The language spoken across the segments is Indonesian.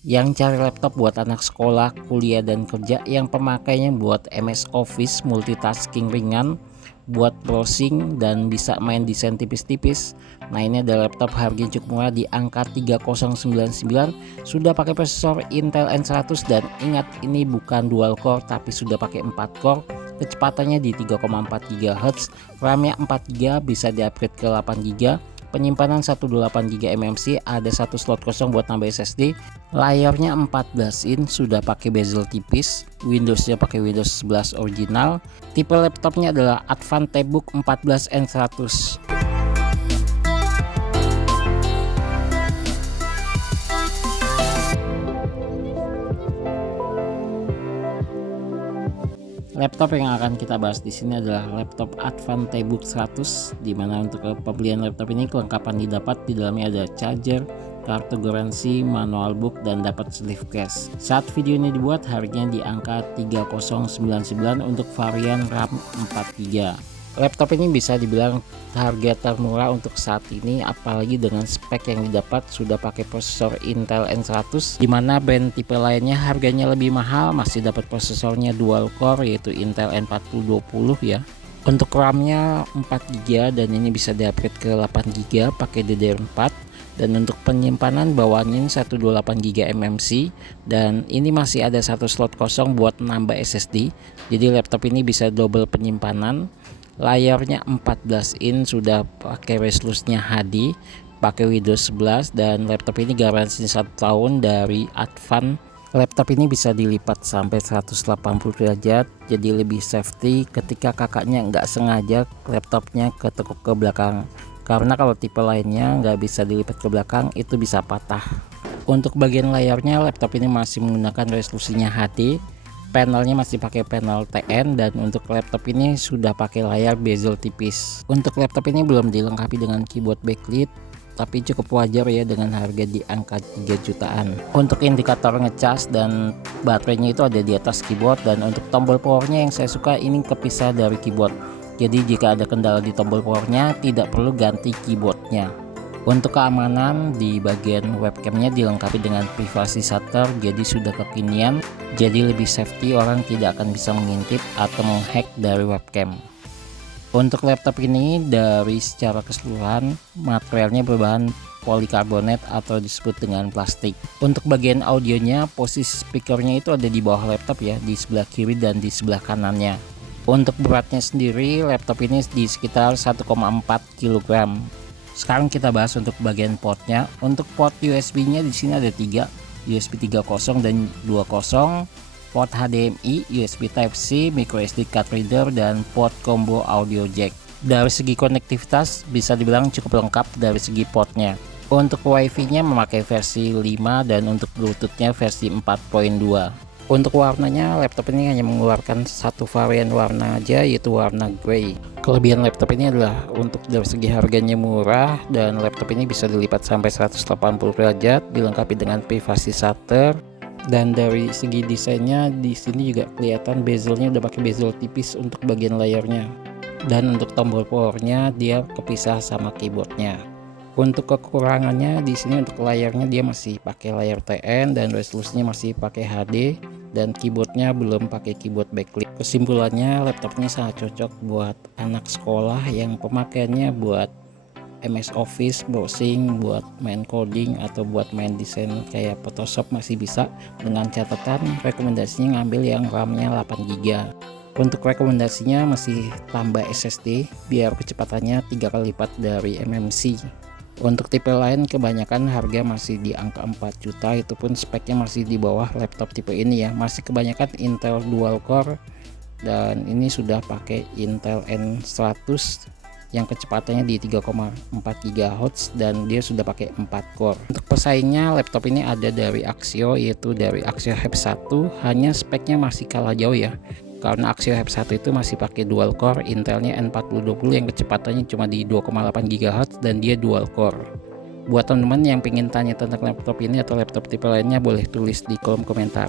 Yang cari laptop buat anak sekolah, kuliah, dan kerja yang pemakainya buat MS Office, multitasking ringan, buat browsing, dan bisa main desain tipis-tipis. Nah, ini ada laptop harganya cukup murah di angka 3099, sudah pakai prosesor Intel N100, dan ingat ini bukan dual core tapi sudah pakai 4 core. Kecepatannya di 3,4 GHz, RAM-nya 4 GB, bisa di-upgrade ke 8 GB. Penyimpanan 128 GB eMMC, ada satu slot kosong buat nambah SSD. Layarnya 14 inch, sudah pakai bezel tipis. Windowsnya pakai Windows 11 original. Tipe laptopnya adalah Advan Tabbook 14N100. Laptop yang akan kita bahas di sini adalah laptop Advan Tabbook 100, di mana untuk pembelian laptop ini kelengkapan didapat di dalamnya ada charger, kartu garansi, manual book, dan dapat sleeve case. Saat video ini dibuat harganya di angka 3099 untuk varian RAM 4 GB. Laptop ini bisa dibilang harga termurah untuk saat ini, apalagi dengan spek yang didapat sudah pakai prosesor Intel N100, dimana brand tipe lainnya harganya lebih mahal, masih dapat prosesornya dual core yaitu Intel N4020 ya. Untuk RAM-nya 4 GB dan ini bisa di-upgrade ke 8 GB pakai DDR4, dan untuk penyimpanan bawaannya 128 GB eMMC, dan ini masih ada satu slot kosong buat nambah SSD. Jadi laptop ini bisa double penyimpanan. Layarnya 14 inch, sudah pakai resolusinya HD, pakai Windows 11, dan laptop ini garansi 1 tahun dari Advan. Laptop ini bisa dilipat sampai 180 derajat, jadi lebih safety ketika kakaknya nggak sengaja laptopnya ketekuk ke belakang, karena kalau tipe lainnya nggak bisa dilipat ke belakang itu bisa patah. Untuk bagian layarnya laptop ini masih menggunakan resolusinya HD. Panelnya masih pakai panel TN, dan untuk laptop ini sudah pakai layar bezel tipis. Untuk laptop ini belum dilengkapi dengan keyboard backlit, tapi cukup wajar ya dengan harga di angka 3 jutaan. Untuk indikator ngecas dan baterainya itu ada di atas keyboard, dan untuk tombol powernya yang saya suka ini kepisah dari keyboard. Jadi jika ada kendala di tombol powernya tidak perlu ganti keyboardnya. Untuk keamanan, di bagian webcamnya dilengkapi dengan privasi shutter, jadi sudah kekinian, jadi lebih safety, orang tidak akan bisa mengintip atau menghack dari webcam. Untuk laptop ini dari secara keseluruhan materialnya berbahan polikarbonat atau disebut dengan plastik. Untuk bagian audionya, posisi speakernya itu ada di bawah laptop ya, di sebelah kiri dan di sebelah kanannya. Untuk beratnya sendiri, laptop ini di sekitar 1,4 kg. Sekarang kita bahas untuk bagian portnya. Untuk port USB-nya di sini ada 3, USB 3.0 dan 2.0, port HDMI, USB Type-C, microSD card reader, dan port combo audio jack. Dari segi konektivitas bisa dibilang cukup lengkap dari segi portnya. Untuk WiFi-nya memakai versi 5 dan untuk Bluetooth-nya versi 4.2. Untuk warnanya, laptop ini hanya mengeluarkan satu varian warna aja, yaitu warna grey. Kelebihan laptop ini adalah untuk dari segi harganya murah, dan laptop ini bisa dilipat sampai 180 derajat, dilengkapi dengan privasi shutter, dan dari segi desainnya di sini juga kelihatan bezelnya udah pakai bezel tipis untuk bagian layarnya, dan untuk tombol powernya dia kepisah sama keyboardnya. Untuk kekurangannya di sini untuk layarnya dia masih pakai layar TN dan resolusinya masih pakai HD, dan keyboardnya belum pakai keyboard backlit. Kesimpulannya, laptopnya sangat cocok buat anak sekolah yang pemakaiannya buat MS Office, browsing, buat main coding, atau buat main desain kayak Photoshop masih bisa, dengan catatan rekomendasinya ngambil yang RAM-nya 8 GB. Untuk rekomendasinya masih tambah SSD biar kecepatannya 3 kali lipat dari eMMC. Untuk tipe lain kebanyakan harga masih di angka 4 juta, itu pun speknya masih di bawah laptop tipe ini ya, masih kebanyakan Intel dual core, dan ini sudah pakai Intel N100 yang kecepatannya di 3,4 GHz dan dia sudah pakai 4 core. Untuk pesaingnya laptop ini ada dari Axio, yaitu dari Axio Hype 1, hanya speknya masih kalah jauh ya, karena Axio Hype 1 itu masih pakai dual core Intelnya N4020 yang kecepatannya cuma di 2,8 GHz dan dia dual core. Buat teman-teman yang pengen tanya tentang laptop ini atau laptop tipe lainnya, boleh tulis di kolom komentar.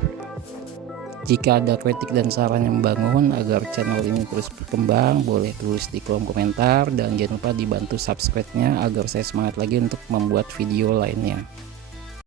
Jika ada kritik dan saran yang membangun agar channel ini terus berkembang, boleh tulis di kolom komentar, dan jangan lupa dibantu subscribe-nya agar saya semangat lagi untuk membuat video lainnya.